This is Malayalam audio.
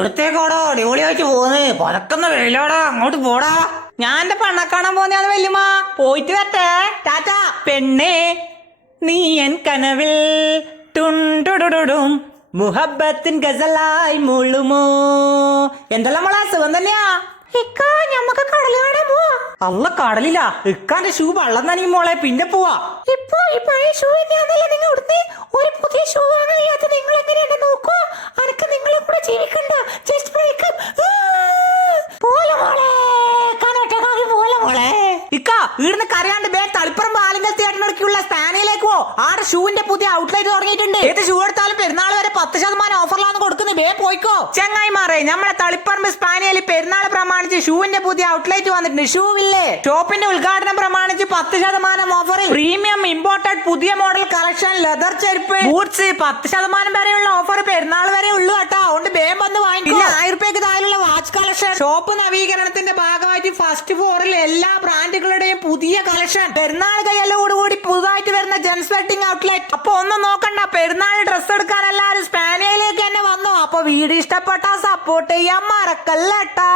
എടുത്തേക്കോടോ അടിപൊളിയായിട്ട് പോന്ന് പതക്കുന്ന വെയിലോടാ അങ്ങോട്ട് പോടാ. ഞാൻ എന്റെ പെണ്ണെ കാണാൻ പോന്നെയാന്ന് വല്യമ്മ. പോയിട്ട് വരട്ടെ, ടാറ്റ. പെണ്ണേ നീ എൻ കനവിൽ ടുണ്ടുടുടുടും മുഹബത്തിൻ ഗസലായി മുള്ളുമോ. എന്തെല്ലാം മോളെ സുഖം തന്നെയാ? ഞമ്മക്ക് കടല് കാണാൻ പോവാ. അല്ല കടലില്ല, ഇക്കാന്റെ ഷൂ വെള്ളം നനയും മോളെ, പിന്നെ പോവാ. ഇപ്പൊ ഈ പഴയ ഷൂ തന്നെയാണല്ലേ നിങ്ങൾ ഇവിടുന്ന് ഒരു പുതിയ ഷൂ വാങ്ങാൻ കഴിയാത്ത നിങ്ങൾ എങ്ങനെയാണ് നോക്കോ? അനക്ക് നിങ്ങളെ കൂടെ ജീവിക്കണ്ട. ജസ്റ്റ് ബ്രേക്ക് പോലെ മോളെ, കനോട്ടേക്കാക്കി പോലെ മോളെ. ഇക്ക ഇവിടുന്ന് കരയാണ്ട് ബേ തളിപ്പറമ്പ് ആലിംഗൽ തിയേറ്ററിനടുക്കുള്ള സ്ഥാനയിലേക്ക് പോ. ആടെ ഷൂവിന്റെ പുതിയ ഔട്ട്ലെറ്റ് തുടങ്ങിയിട്ടുണ്ട്. ഏത് ഷൂ എടുത്താലും പെരുന്നാൾ വരെ 10% ഓഫറിലാണ് കൊടുക്കുന്നത്. ബേ പോയിക്കോ. ചങ്ങായിമാരെ, നമ്മളെ തളിപ്പറമ്പ് സ്പാനിയയിൽ പെരുന്നാൾ പ്രമാണിച്ച് ഷൂവിന്റെ പുതിയ ഔട്ട്ലെറ്റ് വന്നിട്ടുണ്ട്. ഷൂ ഇല്ലേ, ഷോപ്പിന്റെ ഉദ്ഘാടനം പ്രമാണിച്ച് 10% ഓഫറിൽ പ്രീമിയം ഇമ്പോർട്ടഡ് പുതിയ മോഡൽ കളക്ഷൻ, ലെതർ ചെരുപ്പ്, ബൂട്ട്സ് 10% വരെയുള്ള ഓഫർ പെരുന്നാൾ വരെ ഉള്ളു കേട്ടോ. അതുകൊണ്ട് ബേം വന്ന് വാങ്ങിക്കും. 1000 രൂപയ്ക്ക് താഴെയുള്ള വാച്ച് കളക്ഷൻ. ഷോപ്പ് നവീകരണത്തിന്റെ ഭാഗമായിട്ട് ഫസ്റ്റ് ഫ്ലോറിൽ എല്ലാ ബ്രാൻഡുകളുടെയും പുതിയ കളക്ഷൻ. പെരുന്നാൾ കയ്യലോടുകൂടി പുതുതായിട്ട് വരുന്ന ജെൻസ് വെഡിങ് ഔട്ട്ലെറ്റ്. അപ്പൊ ഒന്നും നോക്കണ്ട, പെരുന്നാൾ ഡ്രസ് എടുക്കാൻ എല്ലാവരും സ്പാനിയയിലേക്ക് തന്നെ വന്നു. അപ്പൊ വീഡിയോ ഇഷ്ടപ്പെട്ടാ സപ്പോർട്ട് ചെയ്യാൻ മറക്കല്ലേട്ടാ.